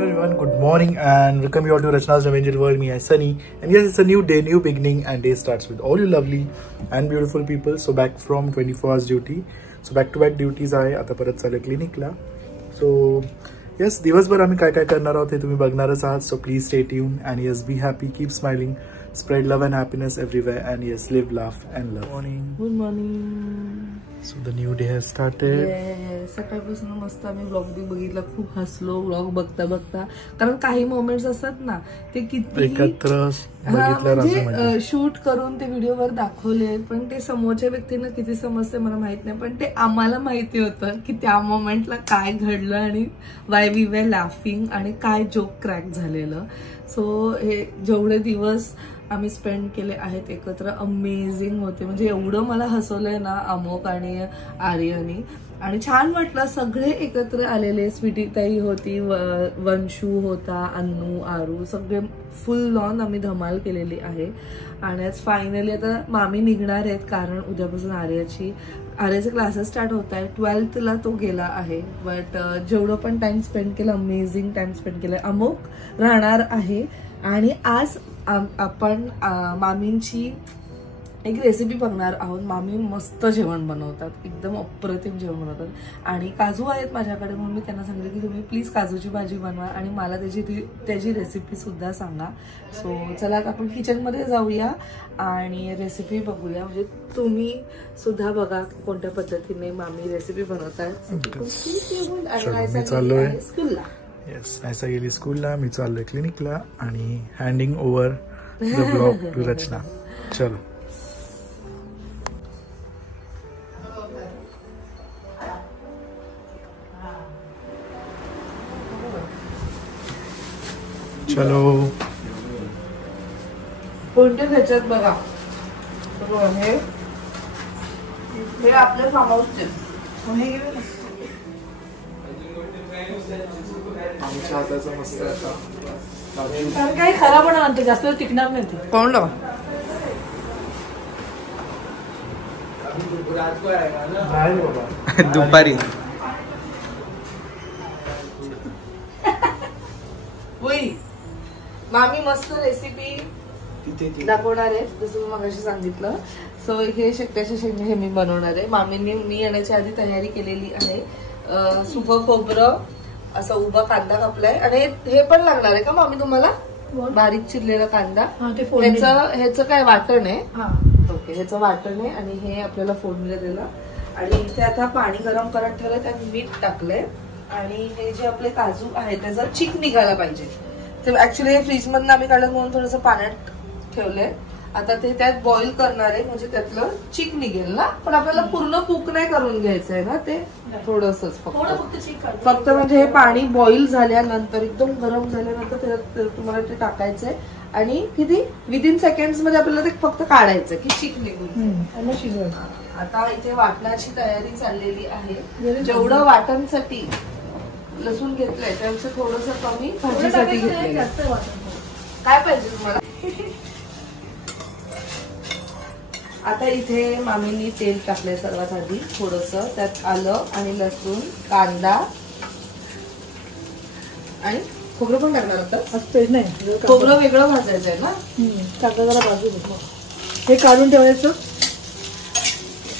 Hello everyone, good morning and welcome you all to Rachna's Adventure World. Me, I'm Sunny, and yes, it's a new day, new beginning, and day starts with all you lovely and beautiful people. So back from 24 hours duty. So back to back duties आहे आता परत चालू क्लिनिकला. So yes, दिवसभर आम्ही काय काय करणार आहोत हे तुम्ही बघणारच आहात. So please stay tuned and yes, be happy, keep smiling, spread love and happiness everywhere, and yes, live, laugh and love. Morning. Good morning. So the new day has started. Yes, सकाळपासून मस्त आम्ही vlog बी बघितला, खूप हसलो vlog बघता बघता. कारण काही मोमेंट्स असतात ना ते किती एकत्र बघितलं, शूट करून ते व्हिडिओवर दाखवले, पण ते समोरच्या व्यक्तींना किती समजते मला माहित नाही, पण ते आम्हाला माहिती होतं की त्या मोमेंटला काय घडलं आणि वाय वी वर लाफिंग आणि काय जोक क्रॅक झालेलं. सो हे जेवढे दिवस आम्ही स्पेंड केले आहेत एकत्र अमेझिंग होते. म्हणजे एवढं मला हसवलंय ना अमोक आणि आर्यनी, आणि छान वाटलं. सगळे एकत्र आलेले, स्वीटी ताई होती, वंशू होता, अन्नू, आरू, सगळे फुल लॉन आम्ही धमाल केलेली आहे. आणि आज फायनली आता मामी निघणार आहेत कारण उद्यापासून आर्याचे क्लासेस स्टार्ट होत आहे. 12th तो गेला आहे. बट जेवढं पण टाइम स्पेंड केलं अमेझिंग टाइम स्पेंड केलाय. अमोक राहणार आहे आणि आज आपण मामींची एक रेसिपी बघणार आहोत. मामी मस्त जेवण बनवतात, एकदम अप्रतिम जेवण बनवतात. आणि काजू आहेत माझ्याकडे म्हणून मी त्यांना सांगितलं की तुम्ही प्लीज काजूची भाजी बनवा आणि मला त्याची रेसिपी सुद्धा सांगा. सो चला आपण किचनमध्ये जाऊया आणि रेसिपी बघूया. म्हणजे तुम्ही सुद्धा बघा कोणत्या पद्धतीने मामी रेसिपी बनवतात. स्कूलला येस, ऐसा गेली स्कूलला, मी चाललोय क्लिनिकला आणि handing over the blog to रचना. चलो चलो. कोणते ह्याच्यात बघा, हे आपले फार्म हाऊसचे मस्त काही खराब पण आणते, जास्त टिकणार नाही ते. कोण दुपारी मामी मस्त रेसिपी दाखवणार आहे जसं मी मगाशी सांगितलं. सो हे शेकट्याचे शेंगे हे मी बनवणार आहे. मामींनी मी येण्याच्या आधी तयारी केलेली आहे. सुकं खोबरं, असा उभा कांदा कापलाय आणि हे पण लागणार आहे का मामी तुम्हाला? बारीक चिरलेला कांदा, ह्याचं काय वाटण आहे. ओके, ह्याचं वाटण आहे आणि हे आपल्याला फोडणीला दिलं. आणि इथे आता पाणी गरम करत ठेवलंय, त्यात मीठ टाकलंय आणि हे जे आपले काजू आहे त्याचा चिक निघायला पाहिजे. ते ऍक्च्युली हे फ्रीज मधून आम्ही काढलं म्हणून थोडंसं पाण्यात ठेवलंय. आता ते त्यात बॉईल करणार आहे म्हणजे त्यातलं चिक निघेल ना, पण आपल्याला पूर्ण कुक नाही करून घ्यायचं आहे ना, ते थोडंसंच फक्त म्हणजे हे पाणी बॉईल झाल्यानंतर एकदम गरम झाल्यानंतर तुम्हाला ते टाकायचंय आणि किती विदिन सेकंड्स मध्ये आपल्याला ते फक्त काढायचं की चिक निघून शिजवायचं. आता इथे वाटणाची तयारी चाललेली आहे. जेवढं वाटणसाठी लसूण घेतलंय त्याचं थोडस कमी भाजीसाठी घेतलंय. काय पाहिजे तुम्हाला? आता इथे मामींनी तेल टाकलंय सर्वात आधी थोडस, त्यात आलं आणि लसूण, कांदा आणि खोबरं पण टाकणार होतं. नाही, खोबरं वेगळं भाजायचंय ना, कांदा जरा भाजून हे काढून ठेवायचं.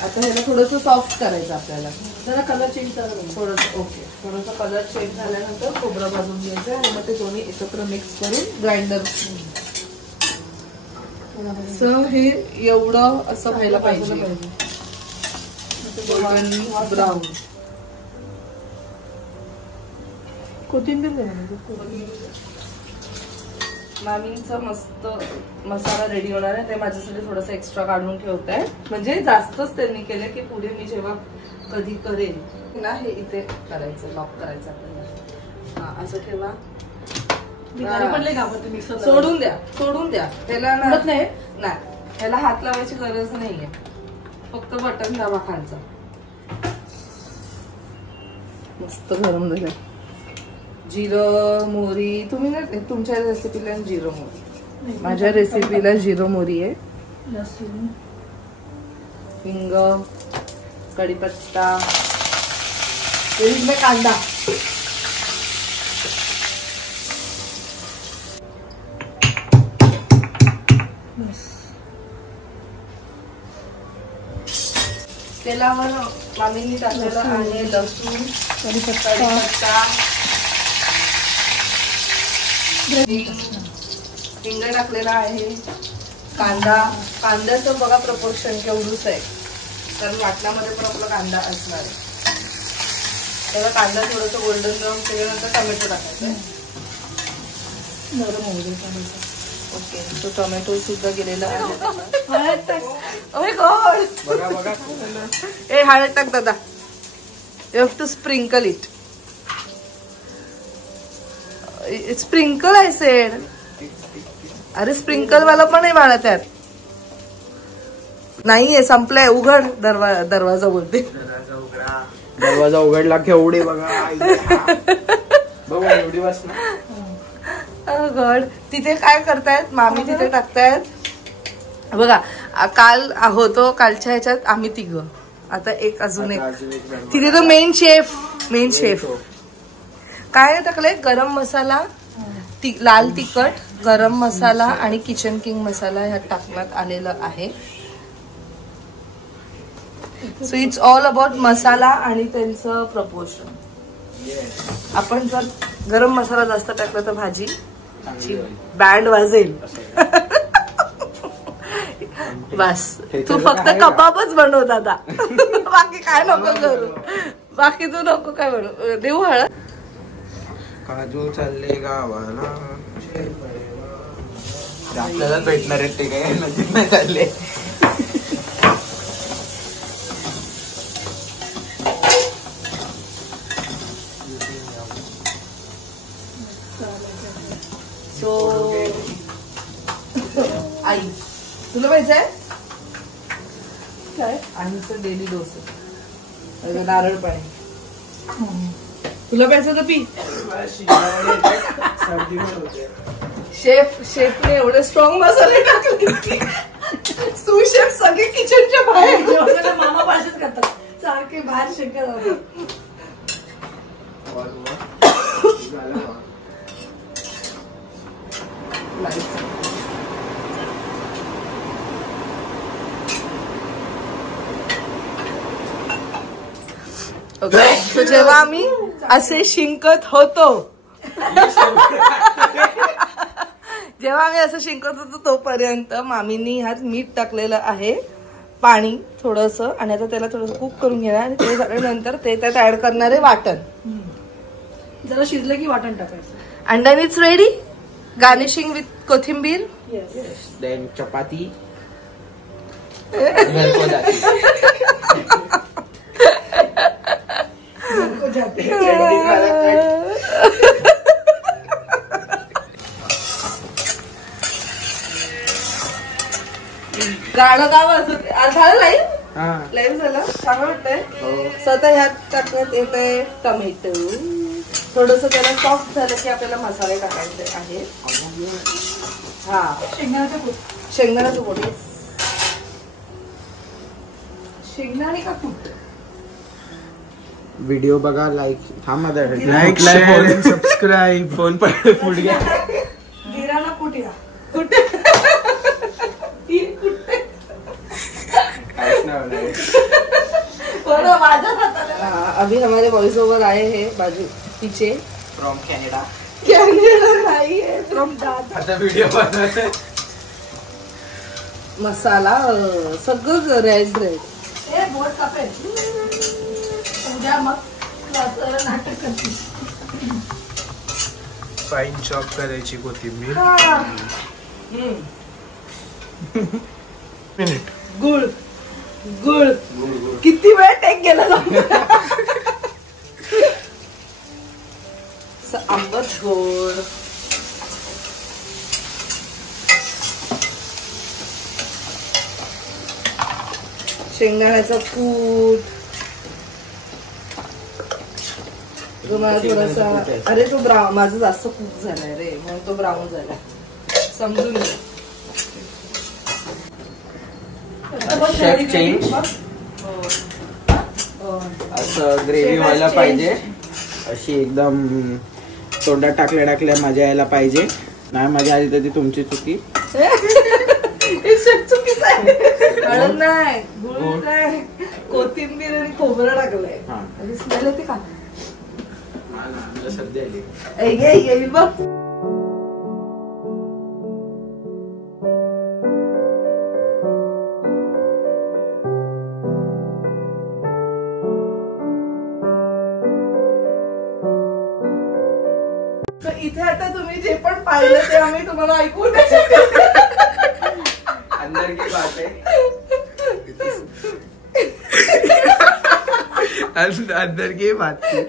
आता ह्याला थोडस सॉफ्ट करायचं आपल्याला, जरा कलर चेंज करायचं थोडस. ओके, थोडस कलर चेंज झाल्यानंतर खोबरं भाजून घ्यायचं आणि मग ते दोन्ही एकत्र मिक्स करून ग्राइंडर. हे एवढं असं व्हायला पाहिजे ब्राऊन. कोथिंबीर मामींचा मस्त मसाला रेडी होणार आहे. ते माझ्यासाठी थोडस एक्स्ट्रा काढून ठेवत आहे, म्हणजे जास्तच त्यांनी केलं की पुढे मी जेव्हा कधी करेन ना हे इथे करायचं, लॉक करायचं आपल्याला. हा, असं ठेवा. सोडून द्या त्याला नाही, त्याला हात लावायची गरज नाहीये, फक्त बटन दाबा खालचा. मस्त गरम झालं. जिरं मोहरी, तुम्ही ना तुमच्या रेसिपीला जिरं मोहरी, माझ्या रेसिपीला जिरं मोहरी आहे. लसूण, हिंग, कढीपत्ता, कांदा तेलावर मामींनी टाकलेलं आहे लसूण, कढीपत्ता, हिंग टाकलेला आहे, कांद्याचं बघा प्रपोर्शन केवढूच आहे, कारण वाटणामध्ये पण आपला कांदा असणार आहे. त्याला कांदा थोडंसं गोल्डन ब्राऊन केल्यानंतर टोमॅटो टाकायचं. ओके, तो टोमॅटो सुद्धा गेलेला आहे. हळद टाक. ओह गॉड, ए हळद टाक दादा. You have to sprinkle it. Sprinkle I said. अरे स्प्रिंकल वाला पण आहे बाळा त्यात. नाहीये, संपलाय. उघड दरवाजा बोलते. दरवाजा उघडला केवढे बघा. बघा एवढी बस ना. गड तिथे काय करतायत मामी, तिथे टाकतायत बघा. काल होतो, कालच्या ह्याच्यात आम्ही तिघं, आता एक अजून एक तिथे तो मेन शेफ. काय टाकलंय? गरम मसाला, लाल तिखट, गरम मसाला आणि किचन किंग मसाला ह्यात टाकण्यात आलेलं आहे. सो इट्स ऑल अबाउट मसाला आणि त्यांचं प्रपोर्शन. आपण जर गरम मसाला जास्त टाकला तर भाजी बँड वाजेल. बस तू फक्त कबाबच बनव दादा, बाकी काय नको करू, बाकी तू नको काय बनव. देऊ हळद. काजू चालले गावाला, आपल्यालाच भेटणार आहेत ते, काय नजीक नाही चालले. सो आई तुला पाहिजे काय? आईचं डेली डोस नारळ पाणी. तुला प्यायचं तर पी. शेफने एवढे स्ट्रॉंग मसाले टाकले, सुशेफ सगळे किचनच्या बाहेर. मामा भाषेत करतात सारखे बाहेर शेकत. ओके, तो जेव्हा आम्ही असे शिंकत होतो तोपर्यंत मामींनी ह्यात मीठ टाकलेलं आहे, पाणी थोडस, आणि आता त्याला थोडस कुक करून घेणार. आणि ते झाल्यानंतर ते त्यात ऍड करणारे वाटण. जरा शिजलं की वाटण टाकायचं. And then it's ready. Garnishing with कोथिंबीर. देन चपाती. गाणं गाव झालं लाईव्ह झालं, चांगलं वाटतंय. स्वतः ह्यात टाकण्यात येतंय टोमॅटो. थोडस त्याला सॉफ्ट झालं की आपल्याला मसाले टाकायचे आहेत. हा, शेंगदाण्याचं कूट. शेंगदाणे का कूट. व्हिडिओ बघा, लाईक लाईक सबस्क्राईब. फोन पण पुढे घ्या. जिराला कुठे कुठे माझ्या हाताला. अभी हमारे वॉइस ओवर आए हैं बाजू पीछे फ्रॉम कॅनडा. नाही आहे, फ्रॉम दादा. आता व्हिडिओ बनवतोय. मसाला सगळं रेड बोट कापेल उद्या, मग नाटक करते. फाईन चॉप करायची कोथिंबीर. मिनिट. गुळ गुळ किती वेळ टेक गेला. आंबट गोड. शेंगदाण्याचं कूट. मला थोडासा, अरे तो ब्राऊन, माझं जास्त कुक झालाय रे, म्हणून तो ब्राऊन झाला, समजून घे. चेंज असं ग्रेव्ही व्हायला पाहिजे, अशी एकदम तोंडात टाकल्या टाकल्या मजा यायला पाहिजे. नाही मजा आली तर ती तुमची चुकी. इट्स चुकीचं आहे. हळद नाही, गुळ नाही, कोथिंबीर आणि खोबरं टाकलंय आणि स्मेल येते का सध्या येईल बघ. तर इथे आता तुम्ही जे पण पाहिलं ते आम्ही तुम्हाला ऐकू नाही शकत. अंदर की बात है, अंदर की बात है.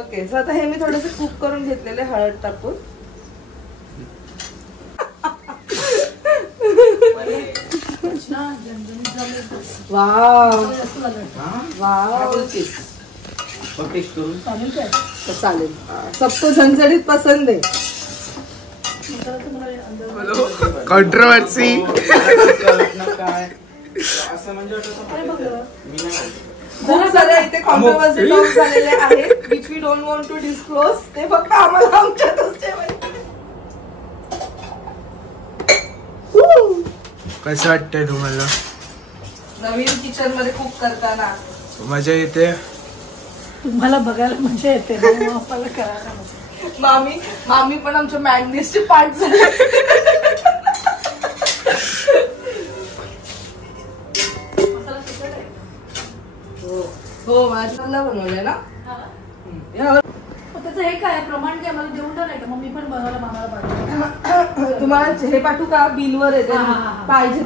ओके, सो आता हे मी थोडंसं कुक करून घेतलेले हळद टाकून. वाव वाव, चालेल. सबको झणझणीत पसंद आहे. कॉन्ट्रोवर्सी. खूप सारे इथे कॉन्ट्रोवर्सी टॉक झालेले आहेत which we don't want to disclose. ते फक्त आम्हाला आमच्यातच ठेवायचं. कसं वाटतंय तुम्हाला नवीन किचन मध्ये कुक करताना? मजा येते. तुम्हाला बघायला मजा येते, आम्हाला करायला मजा. मामी पण आमच्या मॅग्नेसचे पार्ट झाले. हो माझ्याला बनवलंय ना. त्याचं हे काय प्रमाण काय मला देऊन नाही का? मग मी पण बनवायला मामाला पाठवतो. तुम्हाला हे पाठवू का? बिलवर येते पाहिजे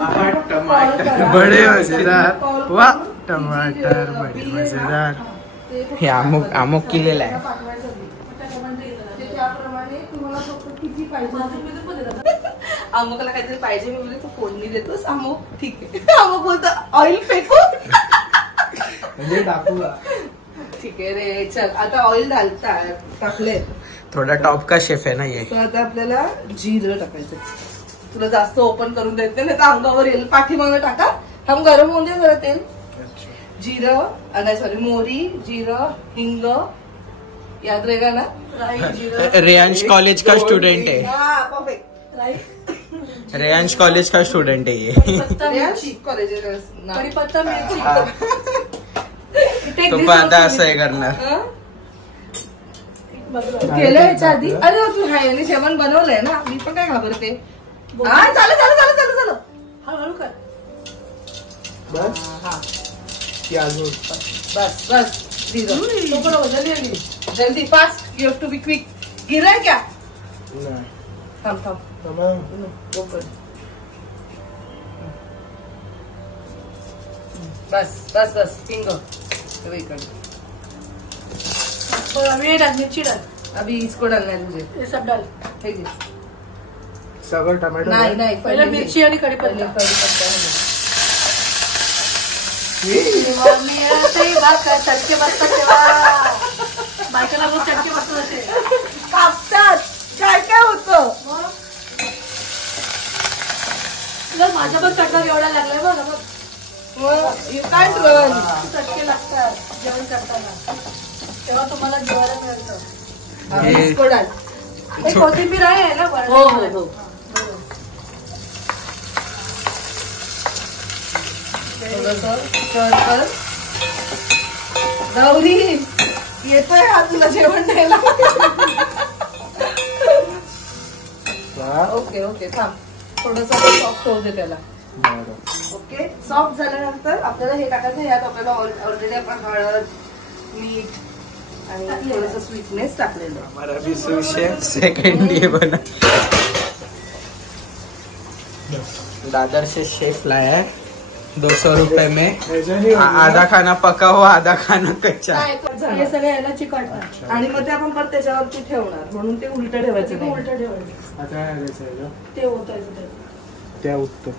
बडे मजेदार. वा टमाटर बडे मजेदार. हे अमुक केलेलं आहे. त्याप्रमाणे तुम्हाला फक्त किती पाहिजे. अमुकला काहीतरी पाहिजे मी बोलले तू फोडणी देतोस. अमुक ठीक आहे. अमुक बोलतो ऑइल फेकू म्हणजे टाकू. ठीक आहे रे, चल आता ऑइल टाकले. थोडा टॉप का शेफ आहे ना ये. तर आता आपल्याला जिरं टाकायचं. तुला जास्त ओपन करून देते नाही तर अंगावर येईल. पाठीमागं टाका. हम गरम होऊन दे जरा तेल. जिरं नाही सॉरी मोहरी, जिरं, हिंग. याद रहेगा ना. रेयांश कॉलेज का स्टूडेंट है. परफेक्ट. रेयांश कॉलेज का स्टूडेंट है ये. कॉलेज कढीपत्ता मिरची तू पण आता असं हे करणार. केलं याच्या आधी. अरे तू ह्याने जेवण बनवलंय ना. मी पण काय घाबरते. हा चालू. हळूहळू कर. बस हा बस जल्दी fast. You have to be quick. गिर रहा है क्या? थांब बस हिंग. अभी मिर्ची डाल. अभी इसको डालना है तुझे. ये सब डाल. सगळं टोमॅटो नाही पहिले मिरची आणि कढीपत्ता. चटके बसतात तेव्हा बायकाला रोज चटके बसतात असे कापतात. काय होतं तुला माझ्या पण चटका एवढा लागलाय बघ. काय रन चटके लागतात जेवण करताना. तेव्हा तुम्हाला जेवायला मिळतं. इसको डाल. कोथिंबीर आहे ना. हो. गौरी येतोय हा तुला जेवण द्यायला. ओके थांब. थोडस सॉफ्ट होऊ दे त्याला. ओके सॉफ्ट झाल्यानंतर आपल्याला हे टाकायचं. यात आपल्याला ऑलरेडी आपण हळद, मीठ आणि थोडस स्वीटनेस टाकलेलं. हमारा भी शेफ सेकंड डे बना. दादर से शेफ लाया है 200 रुपए में. आधा खाना पका हुआ आधा खाना कच्चा. हे सगळे याला चिकटतात आणि मग ते आपण परत त्याच्यावरती ठेवणार म्हणून ते उलट ठेवायचं नाही. उलट ठेवायचं. आता ते होतं त्या उत्तर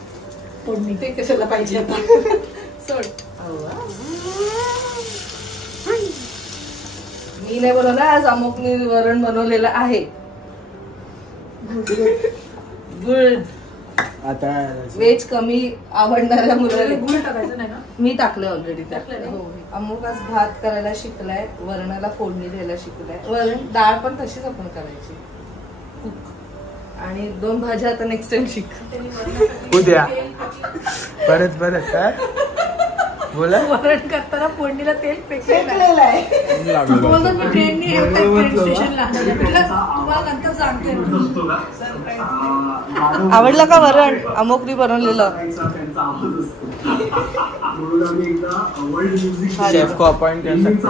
फोडणी. ते कशाला पाहिजे आता. सोड. मी नाही बनवलं आज. अमुकने वरण बनवलेलं आहे. गुड. आता व्हेज कमी आवडणाऱ्या मुलाला गुळ टाकायचं नाही ना. मी टाकलं ऑलरेडी. टाकलंय ना? हो. अमुक आज भात करायला शिकलाय. वरणाला फोडणी द्यायला शिकलाय. वरण डाळ पण तशीच आपण करायची. आणि 2 भाज्या आता नेक्स्ट टाइम शिक. उद्या परत काय बोला. वरण करताना फोडणीला तेल फेकलेलं आहे. बोलतो मी ट्रेननी ट्रेन स्टेशनला तुम्हाला नंतर सांगते. आवडलं का वरण अमोकनी बनवलेलं. शेफ को अपॉइंट कर सकते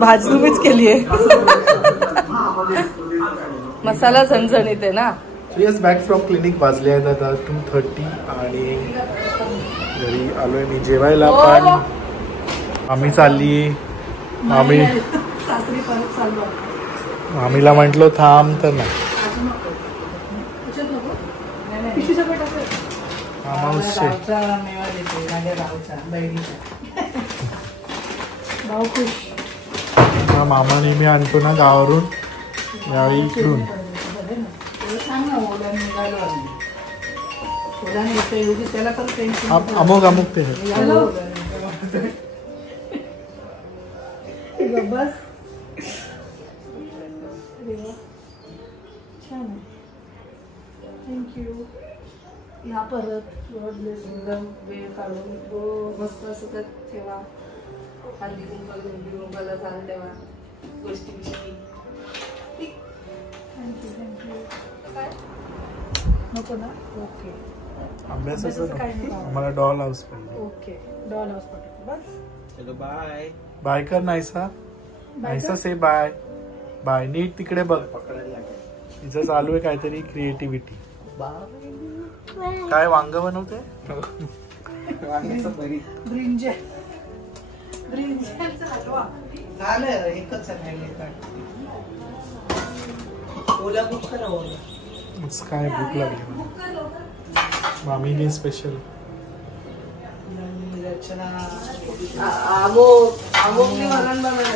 भाजी तुम्हीच केली आहे. मसाला झणझणीत आहे ना. येस बॅक फ्रॉम क्लिनिक वाजले आहेत आता 2:30 आणि घरी आलोय मी जेवायला. पण आम्ही चालली मामीला म्हटलो थांब तर नाही. मामा नेहमी आणतो ना गावावरून, यावेळी इकडून. अमुक ते बस थँक्यू. या परत वेळ काढून मस्त असं ठेवा. हल्दी कुंकाला चाल ठेवा गोष्टी. थँक्यू. काय नको ना. ओके अभ्यासाचं आम्हाला डॉल हाऊस पाहिजे. ओके डॉल हाऊस पाहिजे बस. चलो बाय बाय कर. नाहीसा से बाय बाय. नीट तिकडे बघ. तिचं चालू आहे काहीतरी क्रिएटिव्हिटी. काय वांग बनवते. काय भूक लागली मामीने स्पेशल. आमोगनी वरण बनवलं.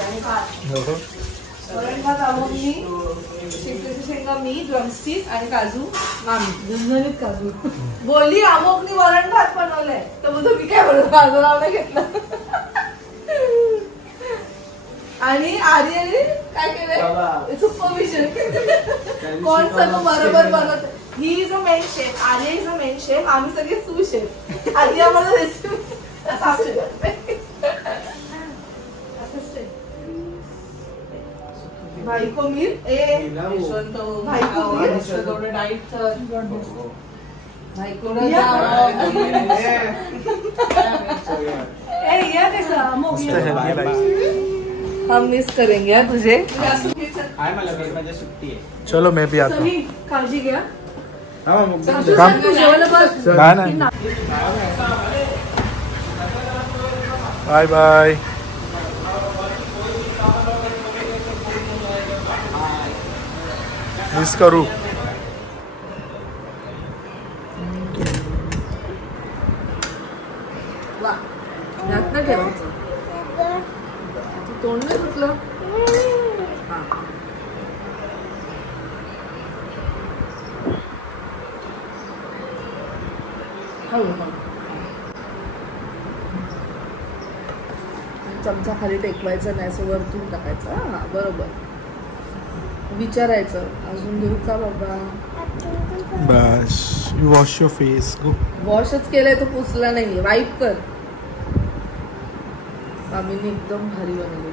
वरण भात आमोगनी, शेपटीची शेंगा मी, ड्रमस्टिक आणि काजू मामी. झणझणीत काजू. बोलली आमोगनी वरण भात बनवलंय तर बोलतो मी काय बनवलं. माझं नाव नाही घेतलं. आणि आर्यने काय केलंय सुपरविजन. कोण सगळं बरोबर बनवत. He is a main chef. Arya is a main chef. आम्ही सगळे सू शेफ. आर्य आम्हाला रेसिपी भाई को मीर भाई को डाइट भाई को हम मिस करेंगे तुझे. चलो मैं भी आता हूँ. काळजी घ्या. Bye bye. मिस करू. नाही ठेवायचं. तोंड नाही सुटलं. चमचा खाली टेकवायचा नाही. असं वरतून टाकायचं. हा बरोबर. विचारायचं अजून देऊ का बाबा. बस. You wash your face. वॉशच केलंय तो पुसला नाहीये. वाईप कर. मामीने एकदम भारी बनवली.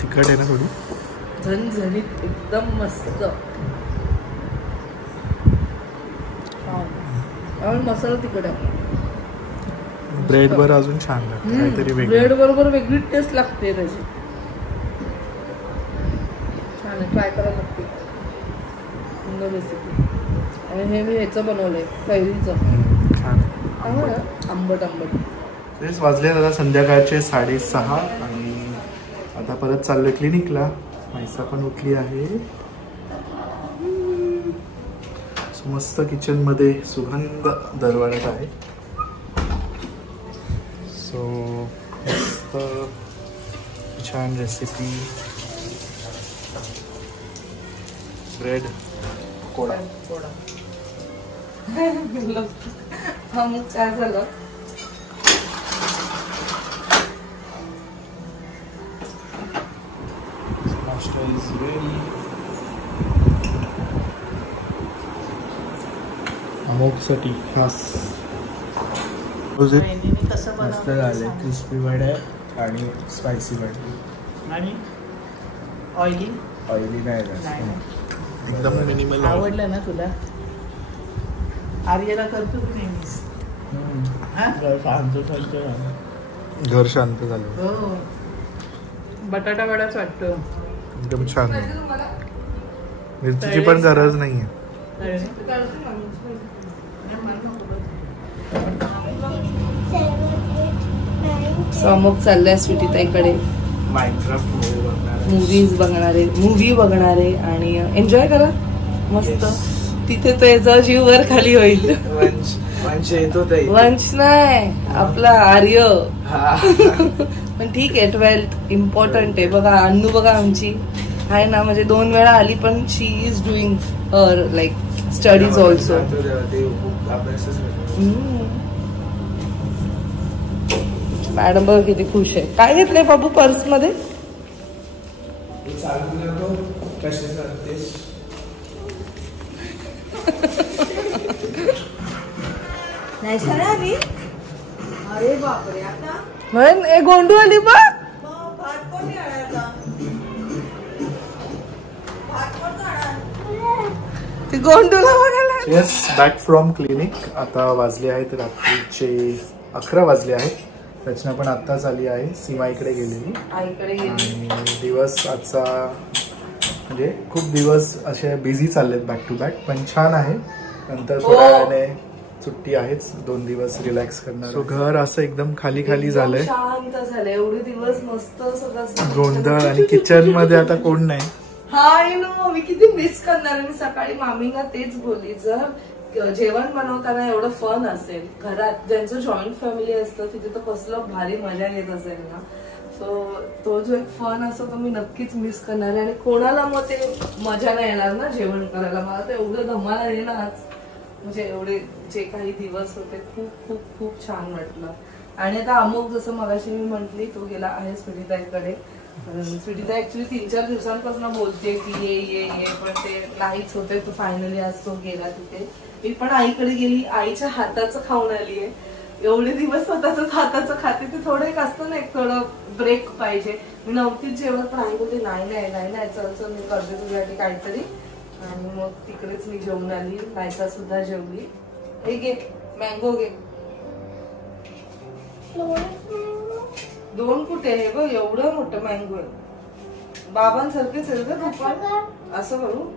तिखट आहे ना थोडी. झणझणीत एकदम मस्त. मसाला तिखट आहे. ब्रेड वर अजून छान लागतं काहीतरी वेगळं. ब्रेड बरोबर वेगळी टेस्ट लागते त्याची. छान आहे. ट्राय करायला लागते रेसिपी. आणि हे मी ह्याचं बनवलंय कैरीचं. छान आंबट. तेच वाजले आता संध्याकाळचे 6:30 आणि आता परत चाललोय क्लिनिकला. मैसा पण उठली आहे. मस्त किचन मध्ये सुगंध दरवळत आहे. सो मस्त छान रेसिपी. ब्रेड पकोडा. मग काय झालं. is ready. अमोकसाठी खास मस्त झाले क्रिस्पी वडे आणि स्पायसी वडे आणि ऑइली नाही एकदम मिनिमल. आवडलं ना तुला? आर्यला करतो की नेहमीच घर शांत झालं. हो बटाटा वडाच वाटतो एकदम छान. मिरचीची पण गरज नाहीये. अमोक चाललाय स्वीटीताईकडे मूवी बघणारे आणि एन्जॉय करा मस्त. तिथे तो याचा जीव वर खाली होईल. वंश नाही आपला आर्य. पण ठीक आहे 12th इम्पॉर्टंट आहे. बघा अन्नू बघा आमची आहे ना, म्हणजे 2 वेळा आली पण she is doing her like studies also. Madam बघा किती खुश आहे. काय घेतलंय बाबू पर्स मध्ये? अरे बापरे आता ए गोंडू आली बघ. भात कोण आता भात कोण खाणार? ती गोंडूला बघायला. Yes, back from clinic. आता वाजले आहेत रात्रीचे 11 वाजले आहेत. रचना पण आत्ताच आली आहे. सीमा इकडे गेलेली आईकडे गेली. आणि दिवस आजचा म्हणजे खूप दिवस असे बिझी चाललेत बॅक टू बॅक, पण छान आहे. नंतर थोड्या वेळाने सुट्टी आहेच, 2 दिवस रिलॅक्स करणार. सो घर असं एकदम खाली खाली झालंय, शांत झालंय. एवढे दिवस मस्त सगळं गोंधळ. आणि किचन मध्ये आता कोण नाही. हाय नो, मी किती मिस करणार. मी सकाळी मामींना तेच बोलली, जर जेवण बनवताना एवढं फन असेल घरात, ज्यांचं जॉईंट फॅमिली असतं तिथे तर कसलं भारी मजा येत असेल ना. सो तो जो एक फन असतो तो मी नक्कीच मिस करणार आहे. आणि कोणाला मग ते मजा नाही येणार ना जेवण करायला. मला तर एवढं धमाल आहे ना आज, म्हणजे एवढे जे काही दिवस होते खूप खूप खूप छान वाटलं. आणि आता अमोक जसं मगाशी मी म्हंटली, तो गेला आहे स्वीटीताईकडे. स्वीटीताई ऍक्च्युली 3-4 दिवसांपासून बोलते की ये ये ये, पण ते नाहीच होते. तो फायनली आज तो गेला तिथे. मी पण आईकडे गेली, आईच्या हाताचं खाऊन आली आहे. एवढे दिवस स्वतःच हाताचं खाते, ते थोडं एक असतं ना, एक थोडं ब्रेक पाहिजे. मी नव्हतीच जेवण, पण आई बोलते नाही चल चल मी करते तुझ्यासाठी काहीतरी. आणि मग तिकडेच मी जेवून आली. बायका सुद्धा जेवली. हे घे मँगो घे. 2 कुठे? हे बघ एवढं मोठं मँगो आहे. बाबांसारखेच आहे का तू पण? असं करू.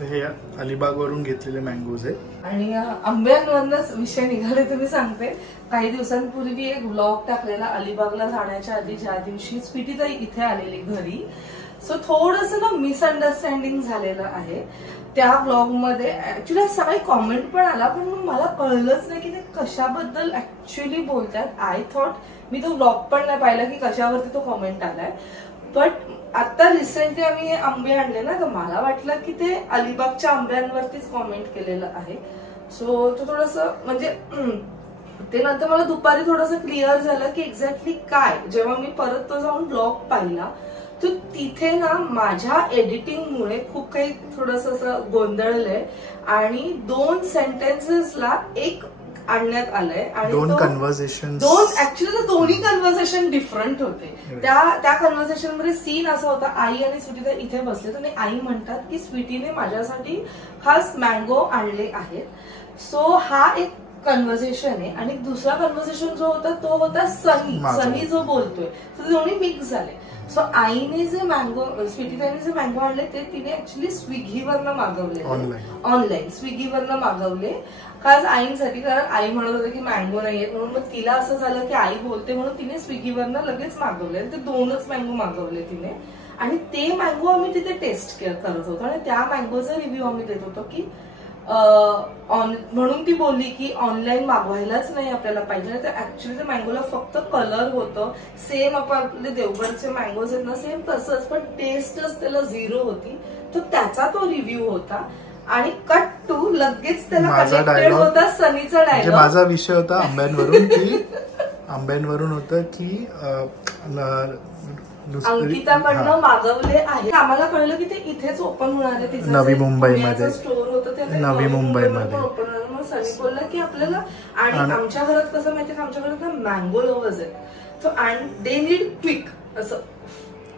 हे अलिबाग वरून घेतलेले मँगोज आहे. आणि आंब्यांवरच विषय निघाले तर मी सांगते. काही दिवसांपूर्वी एक ब्लॉग टाकलेला अलिबागला जाण्याच्या आधी, ज्या दिवशी स्वीटीताई इथे आलेली घरी. सो थोडंसं ना मिसअंडरस्टँडिंग झालेलं आहे त्या ब्लॉग मध्ये. ऍक्च्युली सगळी कॉमेंट पण आला, पण मला कळलंच नाही की ते कशाबद्दल ऍक्च्युली बोलतात. आय थॉट, मी तो ब्लॉग पण नाही पाहिला की कशावरती तो कॉमेंट आलाय. बट आता रिसेंटली आम्ही हे आंबे आणले ना, तर मला वाटलं की ते अलिबागच्या आंब्यांवरतीच कॉमेंट केलेलं आहे. सो तो थोडस म्हणजे ते नंतर मला दुपारी थोडंसं क्लिअर झालं की एक्झॅक्टली काय. जेव्हा मी परत तो जाऊन ब्लॉग पाहिला तर तिथे ना माझ्या एडिटिंगमुळे खूप काही थोडस असं गोंधळलंय. आणि 2 सेंटेन्सेसला एक आणण्यात आलंय. आणि 2 कन्व्हर्सेशन, ऍक्च्युली दोन्ही कन्व्हर्सेशन डिफरंट होते. त्या कन्व्हर्सेशन मध्ये सीन असा होता, आई आणि स्वीटी इथे बसले आणि आई म्हणतात की स्वीटीने माझ्यासाठी खास मँगो आणले आहेत. सो हा एक कन्व्हर्सेशन आहे. आणि दुसरा कन्व्हर्सेशन जो होता तो होता सनी जो बोलतोय. तर दोन्ही मिक्स झाले. सो आईने जे मँगो, स्वीटीताईने जे मँगो आणले ते तिने ऍक्च्युली स्विगीवरनं मागवले, ऑनलाईन स्विगीवरनं मागवले खास आईंसाठी. कारण आई म्हणत होते की मँगो नाहीये, म्हणून मग तिला असं झालं की आई बोलते म्हणून तिने स्विगीवरनं लगेच मागवले. ते 2च मँगो मागवले तिने. आणि ते मँगो आम्ही तिथे टेस्ट करत होतो आणि त्या मँगोचा रिव्ह्यू आम्ही देत होतो की म्हणून ती बोलली की ऑनलाईन मागवायलाच नाही आपल्याला पाहिजे. तर ऍक्च्युली त्या मँगोला फक्त कलर होतं, सेम आपण आपले देवगडचे मँगोज आहेत ना सेम तसंच, पण टेस्टच त्याला 0 होती. तर त्याचा तो रिव्ह्यू होता. आणि कट टू लगेच त्याला कनेक्टेड होता सनीचा डायलॉग. माझा विषय होता आंब्यांवरून, की आंब्यांवरून होतं की अंकिताकडनं मागवले आहे. आम्हाला कळलं की ते इथेच ओपन होणार आहे. तिचं नवी मुंबईमध्ये स्टोर होतं ते नवी मुंबईमध्ये ओपन होणार. मग सनी बोलला की आपल्याला, आणि आमच्या घरात कसं माहितीये का, आमच्या घरात ना मँगो लव्हर्स आहेत. So and they need quick, असं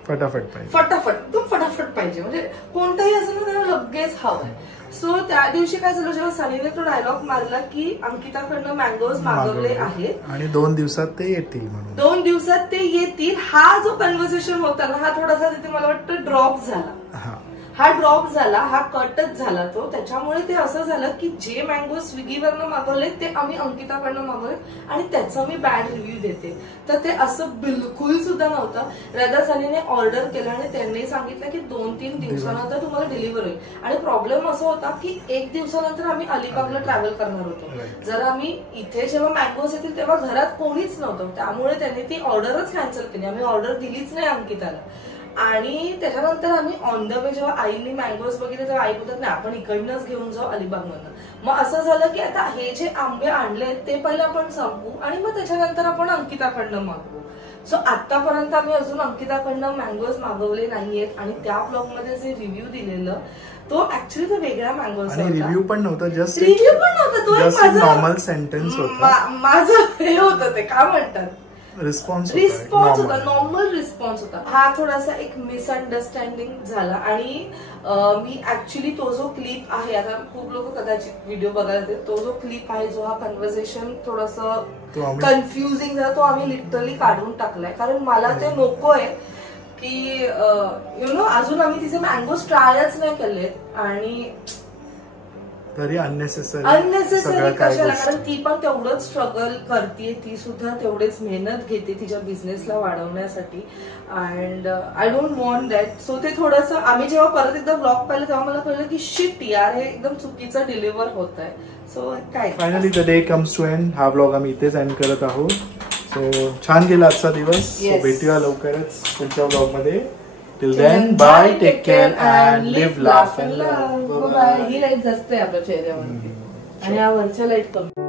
फटाफट पाहिजे, फटाफट पाहिजे. म्हणजे कोणताही असं ना त्याला लगेच हवंय. सो त्या दिवशी काय झालं, जेव्हा सनीने तो डायलॉग मारला की अंकिताकडनं मँगोज मागवले आहेत आणि 2 दिवसात ते येतील म्हणून, 2 दिवसात ते येतील, हा जो कन्व्हर्सेशन होता ना, हा थोडासा तिथे मला वाटतं ड्रॉप झाला. हा ड्रॉप झाला, हा कटच झाला तो. त्याच्यामुळे ते असं झालं की जे मँगो स्विगीवरनं मागवले ते आम्ही अंकिताकडनं मागवले आणि त्याचा मी बॅड रिव्ह्यू देते. तर ते असं बिलकुल सुद्धा नव्हतं. राधा सनीने ऑर्डर केलं आणि त्यांनी सांगितलं की 2-3 दिवसानंतर तुम्हाला डिलिव्हर होईल. आणि प्रॉब्लेम असा होता की 1 दिवसानंतर आम्ही अलिबागला ट्रॅव्हल करणार होतो. जर आम्ही इथे जेव्हा मँगोज येतील तेव्हा घरात कोणीच नव्हतं, त्यामुळे त्यांनी ती ऑर्डरच कॅन्सल केली. आम्ही ऑर्डर दिलीच नाही अंकिताला. आणि त्याच्यानंतर आम्ही ऑन द वे जेव्हा आईने मँगोज बघितले तेव्हा आई बोलतात नाही आपण इकडनंच घेऊन जाऊ अलिबागमधनं. मग असं झालं की आता हे जे आंबे आणले ते पहिले आपण संपवू आणि मग त्याच्यानंतर आपण अंकिताकडनं मागवू. सो आतापर्यंत आम्ही अजून अंकिताकडनं मँगोज मागवले नाहीयेत. आणि त्या ब्लॉगमध्ये जे रिव्ह्यू दिलेलं तो ऍक्च्युली तो वेगळा मँगोज होता. रिव्ह्यू पण नव्हता, जस्ट रिव्ह्यू पण नव्हता, तो नॉर्मल सेंटेन्स होता. माझं हे होतं ते काय म्हणतात रिस्पॉन्स होता, नॉर्मल रिस्पॉन्स होता. हा थोडासा एक मिसअंडरस्टँडिंग झाला. आणि मी ऍक्च्युली तो जो क्लिप आहे, आता खूप लोक कदाचित व्हिडिओ बघायला, तो जो क्लिप आहे जो हा कन्व्हर्सेशन थोडासा कन्फ्युजिंग झाला, तो आम्ही लिटरली काढून टाकलाय. कारण मला ते नकोय की अजून आम्ही तिचे मँगोज ट्रायच नाही केले आणि तरी अननेसेसरी कशाला. कारण ती पण तेवढंच स्ट्रगल करते, ती सुद्धा तेवढेच मेहनत घेते तिच्या बिझनेसला वाढवण्यासाठी. And I don't want that. So ते थोडंसं आम्ही जेव्हा परत एकदा ब्लॉग पाहिलं तेव्हा मला कळलं की शिट यार, हे एकदम चुकीचं डिलिव्हर होत आहे. सो काय finally the day comes to end. हा ब्लॉग आम्ही इथेच एंड करत आहोत. सो छान गेला आजचा दिवस. भेटूया लवकरच पुढच्या ब्लॉग मध्ये. Till then, bye, take care and live, laugh and love. He light जास्त आहे आपल्या चेहऱ्यावरती आणि या वरच्या लाईट कमी.